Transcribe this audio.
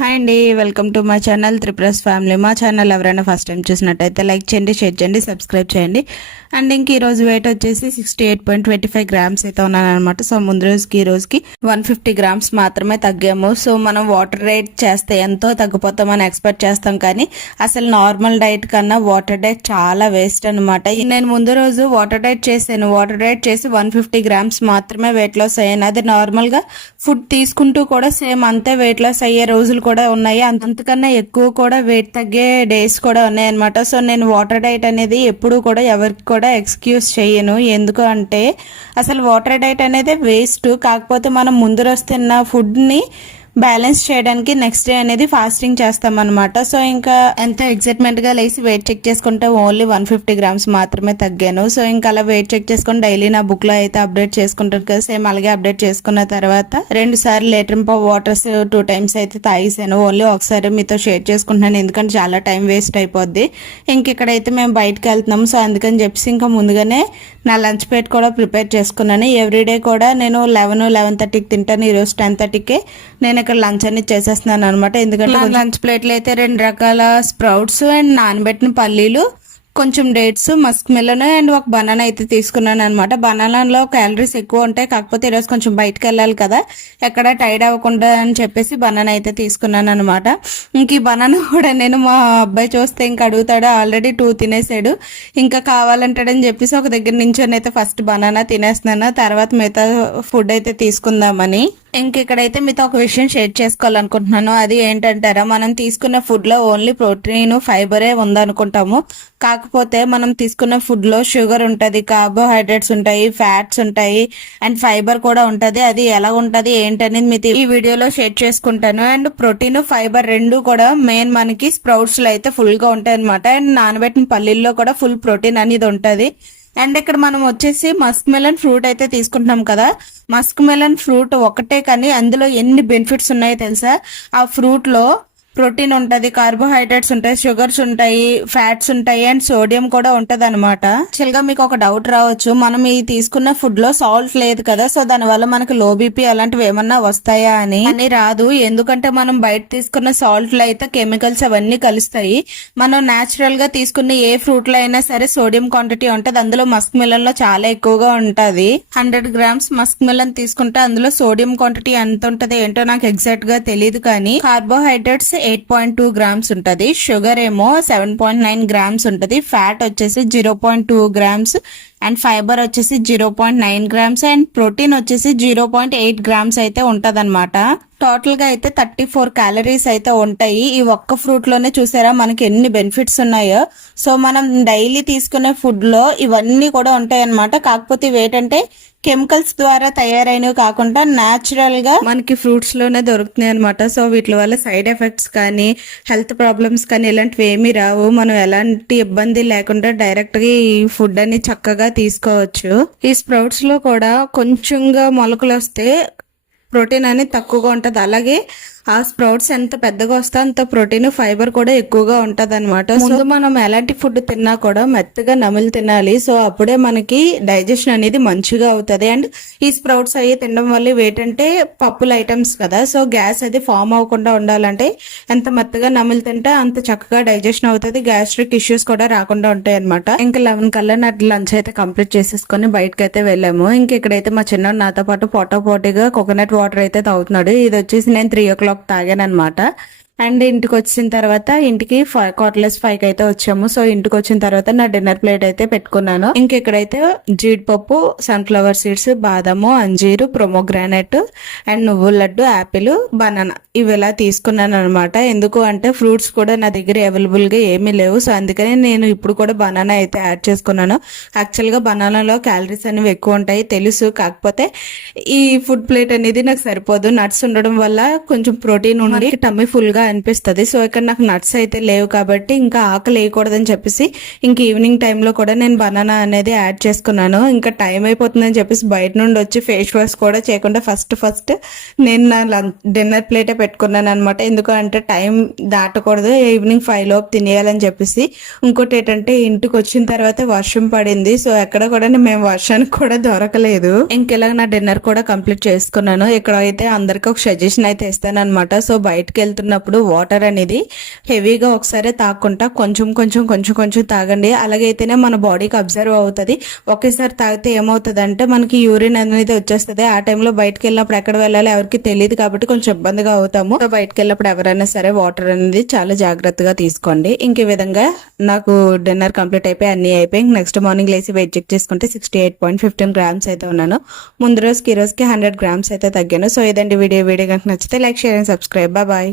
Hi అండి, welcome to my channel త్రిప్రస్ family. మా ఛానల్ ఎవరైనా ఫస్ట్ టైం చూసినట్టయితే లైక్ చేయండి, షేర్ చేయండి, సబ్స్క్రైబ్ చేయండి. అండ్ ఇంక ఈరోజు వెయిట్ వచ్చేసి 68.25 గ్రామ్స్ అయితే ఉన్నాను అనమాట. సో ముందు రోజుకి ఈ రోజుకి 150 గ్రామ్స్ మాత్రమే తగ్గాము. సో మనం వాటర్ డైట్ చేస్తే ఎంతో తగ్గిపోతామని ఎక్స్పెక్ట్ చేస్తాం, కానీ అసలు నార్మల్ డైట్ కన్నా వాటర్ డైట్ చాలా వేస్ట్ అనమాట. నేను ముందు రోజు వాటర్ డైట్ చేశాను. వాటర్ డైట్ చేసి 150 గ్రామ్స్ మాత్రమే వెయిట్ లాస్ అయ్యాను. అది నార్మల్ గా ఫుడ్ తీసుకుంటూ కూడా సేమ్ అంతే వెయిట్ లాస్ అయ్యే రోజులు కూడా ఉన్నాయి. అంతకన్నా ఎక్కువ కూడా వెయిట్ తగ్గే డేస్ కూడా ఉన్నాయి అనమాట. సో నేను వాటర్ డైట్ అనేది ఎప్పుడు కూడా ఎవరికి కూడా ఎక్స్క్యూజ్ చేయను. ఎందుకు అంటే అసలు వాటర్ డైట్ అనేది వేస్ట్. కాకపోతే మనం ముందు రోజు తిన్న ఫుడ్ ని బ్యాలెన్స్ చేయడానికి నెక్స్ట్ డే అనేది ఫాస్టింగ్ చేస్తాం అనమాట. సో ఇంకా ఎంతో ఎక్సైట్మెంట్ గా లేసి వెయిట్ చెక్ చేసుకుంటే ఓన్లీ 150 గ్రామ్స్ మాత్రమే తగ్గాను. సో ఇంకా అలా వెయిట్ చెక్ చేసుకుని డైలీ నా బుక్ లో అయితే అప్డేట్ చేసుకుంటాను కదా, సేమ్ అలాగే అప్డేట్ చేసుకున్న తర్వాత 2 సార్లు లీటర్ వాటర్స్ 2 టైమ్స్ అయితే తాగేసాను. ఓన్లీ ఒకసారి మీతో షేర్ చేసుకుంటున్నాను, ఎందుకంటే చాలా టైం వేస్ట్ అయిపోద్ది. ఇంక ఇక్కడైతే మేము బయటకు వెళ్తున్నాము. సో అందుకని చెప్పేసి ఇంకా ముందుగానే నా లంచ్ ప్లేట్ కూడా ప్రిపేర్ చేసుకున్నాను. ఎవ్రీడే కూడా నేను 11:30కి తింటాను. ఈ రోజు 10:30కే నేను ఇక్కడ లంచ్ అనేది చేసేస్తున్నాను అనమాట. ఎందుకంటే లంచ్ ప్లేట్లు అయితే 2 రకాల స్ప్రౌట్స్ అండ్ నానబెట్టిన పల్లీలు, కొంచెం డేట్స్, మస్క్ మిలన్ అండ్ ఒక బనానా అయితే తీసుకున్నాను అనమాట. బనానాలో క్యాలరీస్ ఎక్కువ ఉంటాయి, కాకపోతే ఈరోజు కొంచెం బయటకు వెళ్ళాలి కదా, ఎక్కడ టైర్డ్ అవ్వకుండా అని చెప్పేసి బనానా అయితే తీసుకున్నాను అనమాట. ఇంక ఈ బనానా కూడా నేను మా అబ్బాయి చూస్తే ఇంక అడుగుతాడు, ఆల్రెడీ 2 తినేసాడు, ఇంకా కావాలంటాడని చెప్పేసి ఒక దగ్గర నుంచి అయితే ఫస్ట్ బనానా తినేస్తున్నాను, తర్వాత మిగతా ఫుడ్ అయితే తీసుకుందామని. ఇంక ఇక్కడైతే మీతో ఒక విషయం షేర్ చేసుకోవాలనుకుంటున్నాను. అది ఏంటంటారా, మనం తీసుకున్న ఫుడ్ లో ఓన్లీ ప్రోటీన్, ఫైబరే ఉందనుకుంటాము. కాకపోతే మనం తీసుకున్న ఫుడ్ లో షుగర్ ఉంటది, కార్బోహైడ్రేట్స్ ఉంటాయి, ఫ్యాట్స్ ఉంటాయి అండ్ ఫైబర్ కూడా ఉంటది. అది ఎలా ఉంటది ఏంటనేది మీతో ఈ వీడియోలో షేర్ చేసుకుంటాను. అండ్ ప్రోటీన్, ఫైబర్ రెండు కూడా మెయిన్ మనకి స్ప్రౌట్స్ లో అయితే ఫుల్ గా ఉంటాయి అనమాట. అండ్ నానబెట్టిన పల్లీల్లో కూడా ఫుల్ ప్రోటీన్ అనేది ఉంటది. అండ్ ఇక్కడ మనం వచ్చేసి మస్క్ మెలన్ ఫ్రూట్ అయితే తీసుకుంటున్నాం కదా. మస్క్ మెలన్ ఫ్రూట్ ఒకటే, కానీ అందులో ఎన్ని బెనిఫిట్స్ ఉన్నాయో తెలుసా. ఆ ఫ్రూట్ లో ప్రోటీన్ ఉంటది, కార్బోహైడ్రేట్స్ ఉంటాయి, షుగర్స్ ఉంటాయి, ఫ్యాట్స్ ఉంటాయి అండ్ సోడియం కూడా ఉంటది అనమాట. యాక్చువల్గా మీకు ఒక డౌట్ రావచ్చు, మనం ఈ తీసుకున్న ఫుడ్ లో సాల్ట్ లేదు కదా, సో దాని వల్ల మనకి లో బీపీ అలాంటివి ఏమన్నా వస్తాయా అని రాదు. ఎందుకంటే మనం బయట తీసుకున్న సాల్ట్ లో అయితే కెమికల్స్ అవన్నీ కలుస్తాయి. మనం నేచురల్ గా తీసుకున్న ఏ ఫ్రూట్ లో అయినా సరే సోడియం క్వాంటిటీ ఉంటది. అందులో మస్క్ మిలన్ లో చాలా ఎక్కువగా ఉంటది. 100 గ్రామ్స్ మస్క్ మిలన్ తీసుకుంటే అందులో సోడియం క్వాంటిటీ ఎంత ఉంటది ఏంటో నాకు ఎగ్జాక్ట్ గా తెలియదు, కానీ కార్బోహైడ్రేట్స్ 8.2 గ్రామ్స్ ఉంటది, షుగర్ ఏమో 7.9 గ్రామ్స్ ఉంటది, ఫ్యాట్ వచ్చేసి 0.2 గ్రామ్స్ అండ్ ఫైబర్ వచ్చేసి 0.9 గ్రామ్స్ అండ్ ప్రోటీన్ వచ్చేసి 0.8 గ్రామ్స్ అయితే ఉంటదన్నమాట. టోటల్ గా అయితే 34 క్యాలరీస్ అయితే ఉంటాయి. ఈ ఒక్క ఫ్రూట్ లోనే చూసారా మనకి ఎన్ని బెనిఫిట్స్ ఉన్నాయో. సో మనం డైలీ తీసుకునే ఫుడ్ లో ఇవన్నీ కూడా ఉంటాయి అనమాట. కాకపోతే ఇవేంటంటే కెమికల్స్ ద్వారా తయారైనవి కాకుండా న్యాచురల్ గా మనకి ఫ్రూట్స్ లోనే దొరుకుతున్నాయి అనమాట. సో వీటి వల్ల సైడ్ ఎఫెక్ట్స్ కానీ హెల్త్ ప్రాబ్లమ్స్ కానీ ఇలాంటివి ఏమీ రావు. మనం ఎలాంటి ఇబ్బంది లేకుండా డైరెక్ట్ గా ఈ ఫుడ్ అని చక్కగా తీసుకోవచ్చు. ఈ స్ప్రౌట్స్ లో కూడా కొంచెంగా మొలకలు వస్తే ప్రోటీన్ అనేది తక్కువగా ఉంటది. అలాగే ఆ స్ప్రౌట్స్ ఎంత పెద్దగా వస్తే అంత ప్రోటీన్, ఫైబర్ కూడా ఎక్కువగా ఉంటది అనమాట. ముందు మనం ఎలాంటి ఫుడ్ తిన్నా కూడా మెత్తగా నమిలి తినాలి. సో అప్పుడే మనకి డైజెషన్ అనేది మంచిగా అవుతుంది. అండ్ ఈ స్ప్రౌట్స్ అయ్యి తినడం వల్ల ఏంటంటే పప్పుల ఐటమ్స్ కదా, సో గ్యాస్ అది ఫామ్ అవ్వకుండా ఉండాలంటే ఎంత మెత్తగా నమిలి తింటే అంత చక్కగా డైజెషన్ అవుతుంది. గ్యాస్ట్రిక్ ఇష్యూస్ కూడా రాకుండా ఉంటాయి అనమాట. ఇంకా 11 కల్లా నా లంచ్ అయితే కంప్లీట్ చేసేసుకొని బయటకు అయితే వెళ్ళాము. ఇంక ఇక్కడైతే మా చిన్న నాతో పాటు పోటాపోటీగా కోకోనట్ వాటర్ అయితే తాగుతున్నాడు. ఇది వచ్చేసి నేను 3 o'clock తాగానమాట. అండ్ ఇంటికి వచ్చిన తర్వాత ఇంటికి 5:45 అయితే వచ్చాము. సో ఇంటికి వచ్చిన తర్వాత నా డిన్నర్ ప్లేట్ అయితే పెట్టుకున్నాను. ఇంకెక్కడైతే జీడిపప్పు, సన్ఫ్లవర్ సీడ్స్, బాదము, అంజీరు, ప్రొమోగ్రానైట్ అండ్ నువ్వుల లడ్డు, యాపిల్, బనానా ఇవి ఇలా తీసుకున్నాను అనమాట. ఎందుకు అంటే ఫ్రూట్స్ కూడా నా దగ్గర అవైలబుల్ గా ఏమీ లేవు. సో అందుకని నేను ఇప్పుడు కూడా బనానా అయితే యాడ్ చేసుకున్నాను. యాక్చువల్ గా బనానాలో క్యాలరీస్ అనేవి ఎక్కువ ఉంటాయి తెలుసు, కాకపోతే ఈ ఫుడ్ ప్లేట్ అనేది నాకు సరిపోదు. నట్స్ ఉండడం వల్ల కొంచెం ప్రోటీన్ ఉండి టమ్మీ ఫుల్ గా అనిపిస్తుంది. సో ఇక్కడ నాకు నట్స్ అయితే లేవు కాబట్టి ఇంకా ఆకలి వేయకూడదని చెప్పేసి ఇంక ఈవినింగ్ టైంలో కూడా నేను బనానా అనేది యాడ్ చేసుకున్నాను. ఇంకా టైం అయిపోతుందని చెప్పేసి బయట నుండి వచ్చి ఫేస్ వాష్ కూడా చేయకుండా ఫస్ట్ నేను నా డిన్నర్ ప్లేటే పెట్టుకున్నాను అనమాట. ఎందుకు అంటే టైం దాటకూడదు, ఈవినింగ్ 5 లోపు తినేయాలని చెప్పేసి. ఇంకోటి ఏంటంటే ఇంటికి వచ్చిన తర్వాత వర్షం పడింది. సో ఎక్కడ కూడా మేము వర్షానికి కూడా దొరకలేదు. ఇంకెలా నా డిన్నర్ కూడా కంప్లీట్ చేసుకున్నాను. ఇక్కడ అయితే అందరికి ఒక సజెషన్ అయితే ఇస్తాను అనమాట. సో బయటకు వెళ్తున్నప్పుడు వాటర్ అనేది హెవీగా ఒకసారి తాగకుండా కొంచెం తాగండి. అలాగైతేనే మన బాడీకి అబ్జర్వ్ అవుతుంది. ఒకేసారి తాగితే ఏమవుతుంది అంటే మనకి యూరిన్ అనేది వచ్చేస్తుంది. ఆ టైంలో బయటకు వెళ్ళినప్పుడు ఎక్కడ వెళ్ళాలి ఎవరికి తెలియదు కాబట్టి కొంచెం ఇబ్బందిగా అవుతాము. సో బయటకు వెళ్ళినప్పుడు ఎవరైనా సరే వాటర్ అనేది చాలా జాగ్రత్తగా తీసుకోండి. ఇంక ఈ విధంగా నాకు డిన్నర్ కంప్లీట్ అయిపోయి అన్ని అయిపోయి నెక్స్ట్ మార్నింగ్ లేసి వెయిట్ చెక్ చేసుకుంటే 68.15 గ్రామ్స్ అయితే ఉన్నాను. ముందు రోజుకి ఈ రోజుకి 100 గ్రామ్స్ అయితే తగ్గాను. సో ఇదండి వీడియో కనుక నచ్చితే like, share and subscribe. Bye.